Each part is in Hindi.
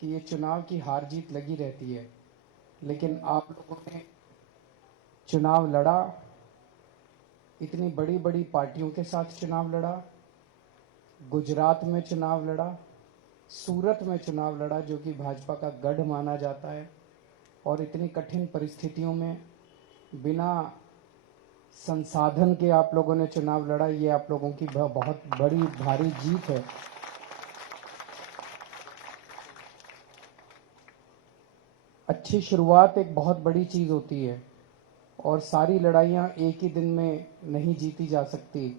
कि ये चुनाव की हार जीत लगी रहती है, लेकिन आप लोगों ने चुनाव लड़ा, इतनी बड़ी बड़ी पार्टियों के साथ चुनाव लड़ा, गुजरात में चुनाव लड़ा, सूरत में चुनाव लड़ा जो कि भाजपा का गढ़ माना जाता है, और इतनी कठिन परिस्थितियों में बिना संसाधन के आप लोगों ने चुनाव लड़ा। ये आप लोगों की बहुत बड़ी भारी जीत है। अच्छी शुरुआत एक बहुत बड़ी चीज होती है और सारी लड़ाइयां एक ही दिन में नहीं जीती जा सकती।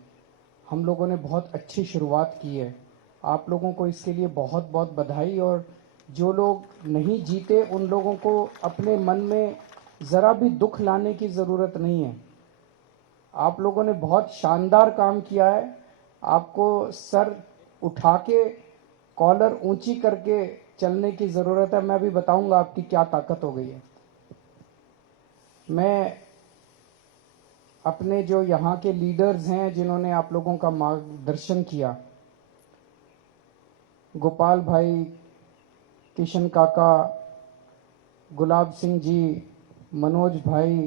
हम लोगों ने बहुत अच्छी शुरुआत की है, आप लोगों को इसके लिए बहुत बहुत बधाई। और जो लोग नहीं जीते उन लोगों को अपने मन में जरा भी दुख लाने की जरूरत नहीं है। आप लोगों ने बहुत शानदार काम किया है। आपको सर उठा के, कॉलर ऊंची करके चलने की जरूरत है। मैं अभी बताऊंगा आपकी क्या ताकत हो गई है। मैं अपने जो यहाँ के लीडर्स हैं जिन्होंने आप लोगों का मार्गदर्शन किया, गोपाल भाई, किशन काका, गुलाब सिंह जी, मनोज भाई,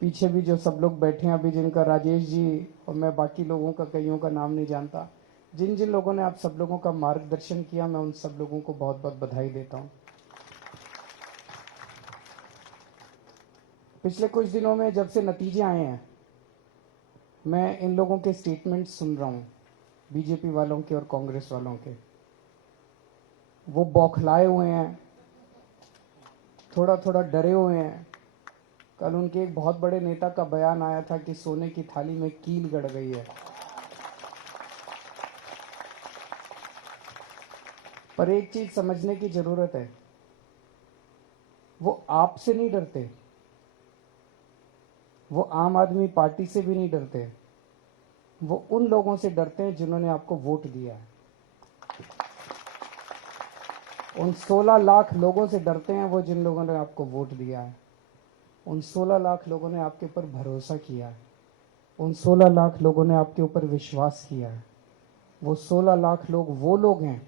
पीछे भी जो सब लोग बैठे हैं अभी, जिनका राजेश जी, और मैं बाकी लोगों का कईयों का नाम नहीं जानता, जिन जिन लोगों ने आप सब लोगों का मार्गदर्शन किया, मैं उन सब लोगों को बहुत बहुत बधाई देता हूं। पिछले कुछ दिनों में जब से नतीजे आए हैं, मैं इन लोगों के स्टेटमेंट सुन रहा हूं, बीजेपी वालों के और कांग्रेस वालों के। वो बौखलाए हुए हैं, थोड़ा थोड़ा डरे हुए हैं। कल उनके एक बहुत बड़े नेता का बयान आया था कि सोने की थाली में कील गड़ गई है। पर एक चीज समझने की जरूरत है, वो आपसे नहीं डरते, वो आम आदमी पार्टी से भी नहीं डरते, वो उन लोगों से डरते हैं जिन्होंने आपको वोट दिया है। उन 16 लाख लोगों से डरते हैं वो जिन लोगों ने आपको वोट दिया है। उन 16 लाख लोगों ने आपके ऊपर भरोसा किया है। उन 16 लाख लोगों ने आपके ऊपर विश्वास किया है। वो 16 लाख लोग वो लोग हैं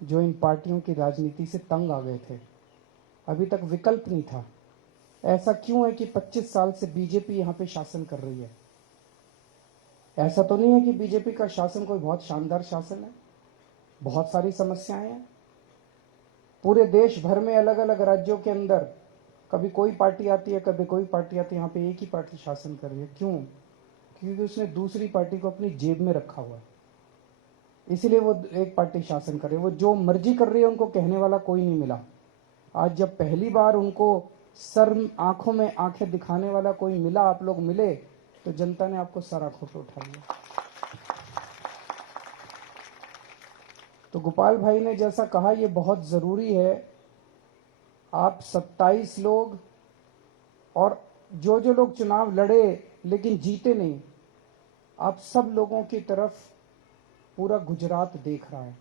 जो इन पार्टियों की राजनीति से तंग आ गए थे। अभी तक विकल्प नहीं था। ऐसा क्यों है कि 25 साल से बीजेपी यहां पे शासन कर रही है? ऐसा तो नहीं है कि बीजेपी का शासन कोई बहुत शानदार शासन है। बहुत सारी समस्याएं हैं पूरे देश भर में, अलग अलग राज्यों के अंदर। कभी कोई पार्टी आती है, कभी कोई पार्टी आती है, यहाँ पे एक ही पार्टी शासन कर रही है। क्यों? क्योंकि उसने दूसरी पार्टी को अपनी जेब में रखा हुआ है, इसीलिए वो एक पार्टी शासन कर रही है। वो जो मर्जी कर रही है, उनको कहने वाला कोई नहीं मिला। आज जब पहली बार उनको सर आंखों में आंखें दिखाने वाला कोई मिला, आप लोग मिले, तो जनता ने आपको सर आंखों पे उठा लिया। तो गोपाल भाई ने जैसा कहा, ये बहुत जरूरी है। आप 27 लोग, और जो जो लोग चुनाव लड़े लेकिन जीते नहीं, आप सब लोगों की तरफ पूरा गुजरात देख रहा है।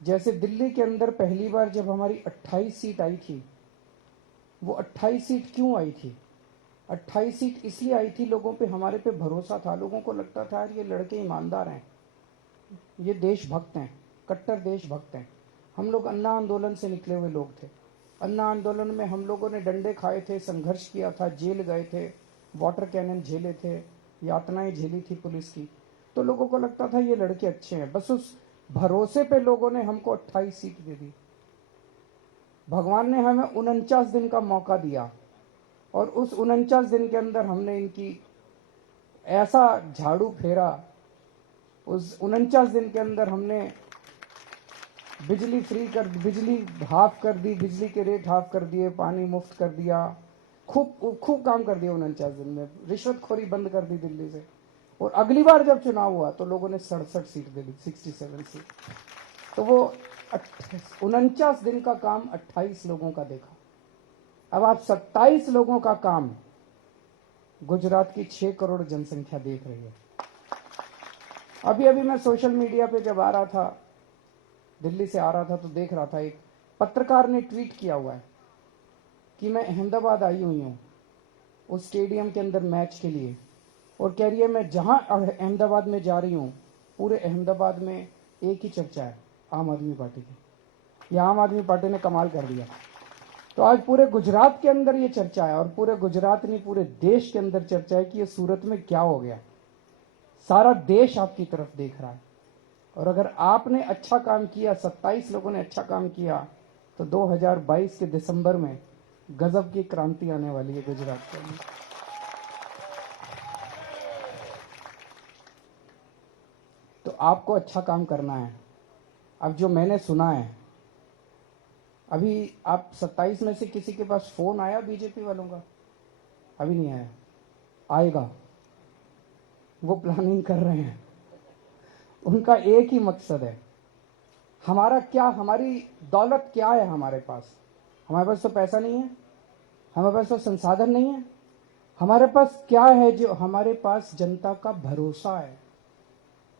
जैसे दिल्ली के अंदर पहली बार जब हमारी 28 सीट आई थी, वो 28 सीट क्यों आई थी? 28 सीट इसलिए आई थी, लोगों पे, हमारे पे भरोसा था। लोगों को लगता था यार ये लड़के ईमानदार हैं, ये देशभक्त हैं, कट्टर देशभक्त हैं। हम लोग अन्ना आंदोलन से निकले हुए लोग थे। अन्ना आंदोलन में हम लोगों ने डंडे खाए थे, संघर्ष किया था, जेल गए थे, वाटर कैनन झेले थे, यातनाएं झेली थी पुलिस की। तो लोगों को लगता था ये लड़के अच्छे हैं। बस उस भरोसे पे लोगों ने हमको 28 सीट दे दी। भगवान ने हमें 49 दिन का मौका दिया, और उस 49 दिन के अंदर हमने इनकी ऐसा झाड़ू फेरा। उस 49 दिन के अंदर हमने बिजली फ्री कर, बिजली हाफ कर दी, बिजली के रेट हाफ कर दिए, पानी मुफ्त कर दिया, खूब खूब काम कर दिया 49 दिन में। रिश्वतखोरी बंद कर दी दिल्ली से। और अगली बार जब चुनाव हुआ तो लोगों ने 67 सीट दे दी, 67 सीट। तो वो 49 दिन का काम 28 लोगों का देखा। अब आप 27 लोगों का काम गुजरात की 6 करोड़ जनसंख्या देख रही है। अभी अभी मैं सोशल मीडिया पे जब आ रहा था, दिल्ली से आ रहा था, तो देख रहा था, एक पत्रकार ने ट्वीट किया हुआ है कि मैं अहमदाबाद आई हुई हूँ उस स्टेडियम के अंदर मैच के लिए, और कह रही है मैं जहां अहमदाबाद में जा रही हूँ, पूरे अहमदाबाद में एक ही चर्चा है, आम आदमी पार्टी की। ये आम आदमी पार्टी ने कमाल कर दिया। तो आज पूरे गुजरात के अंदर ये चर्चा है, और पूरे गुजरात नहीं पूरे देश के अंदर चर्चा है कि ये सूरत में क्या हो गया। सारा देश आपकी तरफ देख रहा है। और अगर आपने अच्छा काम किया, 27 लोगों ने अच्छा काम किया, तो 2022 के दिसंबर में गजब की क्रांति आने वाली है गुजरात के अंदर। तो आपको अच्छा काम करना है। अब जो मैंने सुना है, अभी आप 27 में से किसी के पास फोन आया बीजेपी वालों का? अभी नहीं आया, आएगा। वो प्लानिंग कर रहे हैं। उनका एक ही मकसद है, हमारा क्या, हमारी दौलत क्या है हमारे पास? हमारे पास तो पैसा नहीं है, हमारे पास तो संसाधन नहीं है। हमारे पास क्या है? जो हमारे पास जनता का भरोसा है।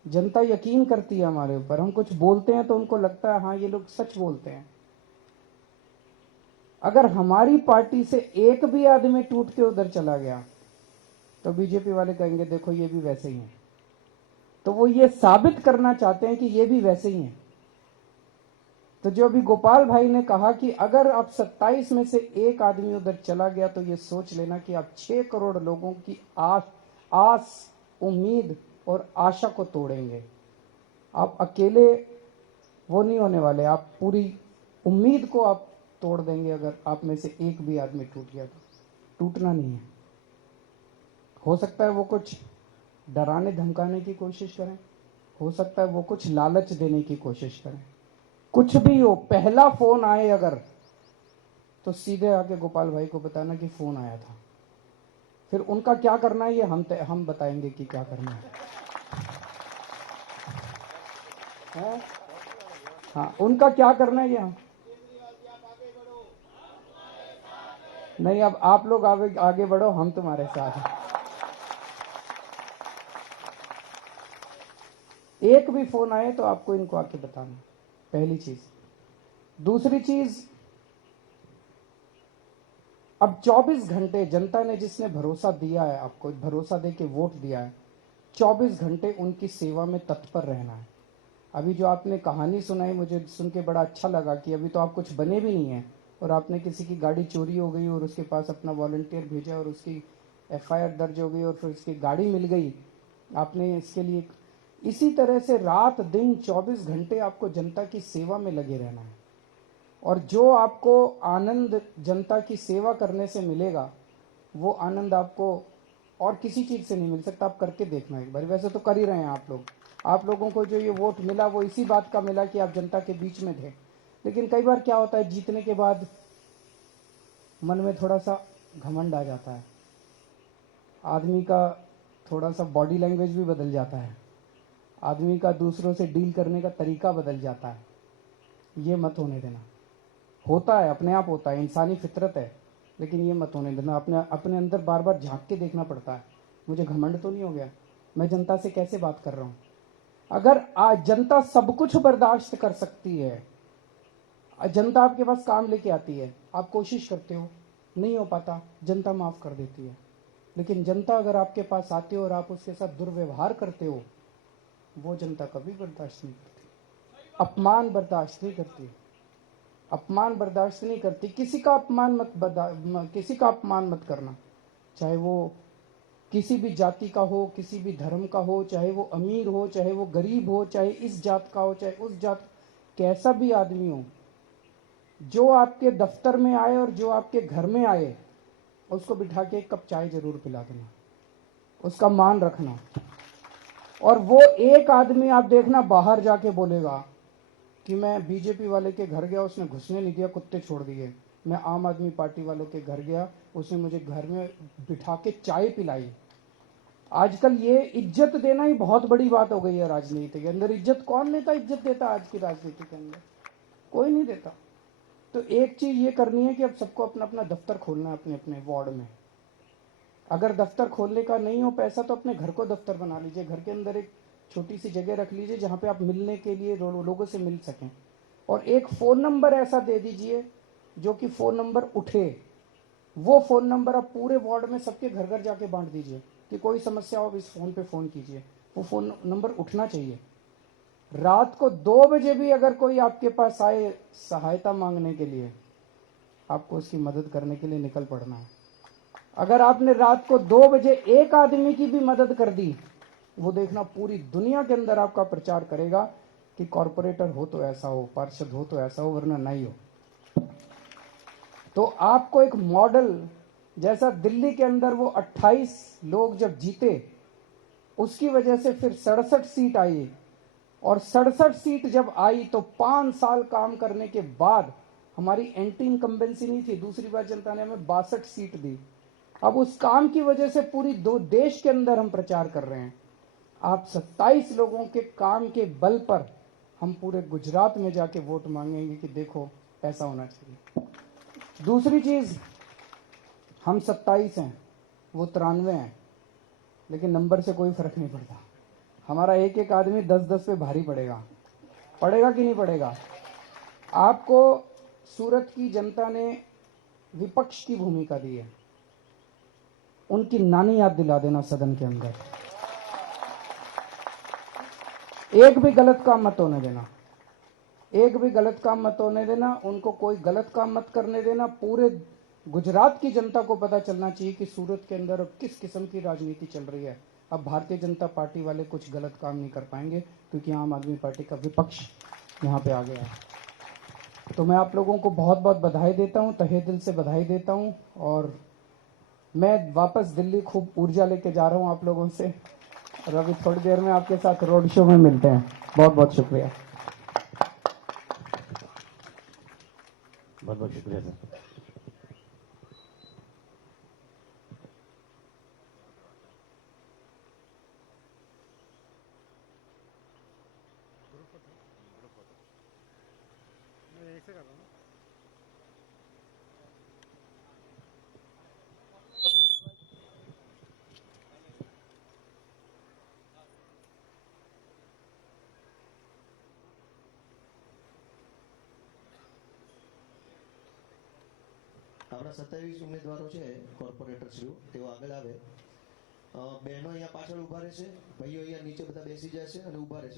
जनता यकीन करती है हमारे ऊपर। हम कुछ बोलते हैं तो उनको लगता है हाँ ये लोग सच बोलते हैं। अगर हमारी पार्टी से एक भी आदमी टूट के उधर चला गया तो बीजेपी वाले कहेंगे देखो ये भी वैसे ही हैं। तो वो ये साबित करना चाहते हैं कि ये भी वैसे ही हैं। तो जो अभी गोपाल भाई ने कहा कि अगर आप 27 में से एक आदमी उधर चला गया तो ये सोच लेना कि आप 6 करोड़ लोगों की आस, उम्मीद और आशा को तोड़ेंगे। आप अकेले वो नहीं होने वाले, आप पूरी उम्मीद को आप तोड़ देंगे। अगर आप में से एक भी आदमी टूट गया तो टूटना नहीं है। हो सकता है वो कुछ डराने धमकाने की कोशिश करें, हो सकता है वो कुछ लालच देने की कोशिश करें, कुछ भी हो। पहला फोन आए अगर, तो सीधे आके गोपाल भाई को बताना कि फोन आया था। फिर उनका क्या करना है ये हम बताएंगे कि क्या करना है। हाँ, उनका क्या करना है ये हम नहीं। अब आप लोग आगे बढ़ो, हम तुम्हारे साथ हैं। एक भी फोन आए तो आपको इनको आके बताना, पहली चीज। दूसरी चीज, अब 24 घंटे जनता ने जिसने भरोसा दिया है आपको, भरोसा दे के वोट दिया है, 24 घंटे उनकी सेवा में तत्पर रहना है। अभी जो आपने कहानी सुनाई मुझे सुन के बड़ा अच्छा लगा कि अभी तो आप कुछ बने भी नहीं हैं और आपने किसी की गाड़ी चोरी हो गई और उसके पास अपना वॉलंटियर भेजा और उसकी एफआईआर दर्ज हो गई और फिर उसकी गाड़ी मिल गई। आपने इसके लिए इसी तरह से रात दिन 24 घंटे आपको जनता की सेवा में लगे रहना है। और जो आपको आनंद जनता की सेवा करने से मिलेगा वो आनंद आपको और किसी चीज से नहीं मिल सकता। आप करके देखना एक बार। वैसे तो कर ही रहे हैं आप लोग। आप लोगों को जो ये वोट मिला वो इसी बात का मिला कि आप जनता के बीच में थे। लेकिन कई बार क्या होता है, जीतने के बाद मन में थोड़ा सा घमंड आ जाता है, आदमी का थोड़ा सा बॉडी लैंग्वेज भी बदल जाता है, आदमी का दूसरों से डील करने का तरीका बदल जाता है। ये मत होने देना। होता है, अपने आप होता है, इंसानी फितरत है, लेकिन ये मत होने देना। अपने अंदर बार बार झांक के देखना पड़ता है, मुझे घमंड तो नहीं हो गया, मैं जनता से कैसे बात कर रहा हूँ। अगर आज जनता सब कुछ बर्दाश्त कर सकती है, जनता आपके पास काम लेके आती है, आप कोशिश करते हो, नहीं हो पाता, जनता माफ कर देती है। लेकिन जनता अगर आपके पास आती हो और आप उसके साथ दुर्व्यवहार करते हो, वो जनता कभी बर्दाश्त नहीं करती। अपमान बर्दाश्त नहीं करती, अपमान बर्दाश्त नहीं करती। किसी का अपमान मत करना, चाहे वो किसी भी जाति का हो, किसी भी धर्म का हो, चाहे वो अमीर हो, चाहे वो गरीब हो, चाहे इस जात का हो, चाहे उस जात, कैसा भी आदमी हो। जो आपके दफ्तर में आए और जो आपके घर में आए, उसको बिठा के एक कप चाय जरूर पिला देना, उसका मान रखना। और वो एक आदमी आप देखना बाहर जाके बोलेगा कि मैं बीजेपी वाले के घर गया, उसने घुसने नहीं दिया, कुत्ते छोड़ दिए। मैं आम आदमी पार्टी वालों के घर गया, उसने मुझे घर में बिठा के चाय पिलाई। आजकल ये इज्जत देना ही बहुत बड़ी बात हो गई है राजनीति के अंदर। इज्जत कौन लेता, इज्जत देता आज की राजनीति के अंदर? कोई नहीं देता। तो एक चीज ये करनी है कि अब सबको अपना अपना दफ्तर खोलना है अपने अपने वार्ड में। अगर दफ्तर खोलने का नहीं हो पैसा तो अपने घर को दफ्तर बना लीजिए, घर के अंदर एक छोटी सी जगह रख लीजिए जहां पे आप मिलने के लिए लोगों से मिल सकें। और एक फोन नंबर ऐसा दे दीजिए जो कि फोन नंबर उठे। वो फोन नंबर आप पूरे वार्ड में सबके घर घर जाके बांट दीजिए कि कोई समस्या हो इस फोन पे फोन कीजिए। वो फोन नंबर उठना चाहिए। रात को 2 बजे भी अगर कोई आपके पास आए सहायता मांगने के लिए, आपको उसकी मदद करने के लिए निकल पड़ना है। अगर आपने रात को 2 बजे एक आदमी की भी मदद कर दी, वो देखना पूरी दुनिया के अंदर आपका प्रचार करेगा कि कॉरपोरेटर हो तो ऐसा हो, पार्षद हो तो ऐसा हो, वरना नहीं हो। तो आपको एक मॉडल, जैसा दिल्ली के अंदर वो 28 लोग जब जीते, उसकी वजह से फिर 67 सीट आई, और 67 सीट जब आई तो 5 साल काम करने के बाद हमारी एंटी इनकम्बेंसी नहीं थी, दूसरी बार जनता ने हमें 62 सीट दी। अब उस काम की वजह से पूरी दो देश के अंदर हम प्रचार कर रहे हैं। आप 27 लोगों के काम के बल पर हम पूरे गुजरात में जाके वोट मांगेंगे कि देखो ऐसा होना चाहिए। दूसरी चीज, हम 27 हैं, वो 93 हैं, लेकिन नंबर से कोई फर्क नहीं पड़ता। हमारा एक एक आदमी 10-10 पे भारी पड़ेगा कि नहीं पड़ेगा? आपको सूरत की जनता ने विपक्ष की भूमिका दी है, उनकी नानी याद दिला देना सदन के अंदर। एक भी गलत काम मत होने देना, एक भी गलत काम मत होने देना, उनको कोई गलत काम मत करने देना। पूरे गुजरात की जनता को पता चलना चाहिए कि सूरत के अंदर अब किस किस्म की राजनीति चल रही है। अब भारतीय जनता पार्टी वाले कुछ गलत काम नहीं कर पाएंगे, क्योंकि आम आदमी पार्टी का विपक्ष यहाँ पे आ गया है। तो मैं आप लोगों को बहुत बहुत बधाई देता हूँ, तहे दिल से बधाई देता हूँ, और मैं वापस दिल्ली खूब ऊर्जा लेके जा रहा हूँ आप लोगों से, और अभी थोड़ी देर में आपके साथ रोड शो में मिलते हैं। बहुत बहुत शुक्रिया। बहुत बहुत शुक्रिया सर। આપણા 27 ઉમેદવારો છે કોર્પોરેટરશ્રીઓ, તેઓ આગળ આવે. બહેનો અહીંયા પાછળ ઊભા રહેશે, ભાઈઓ અહીંયા નીચે બધા બેસી જશે અને ઊભા રહેશે.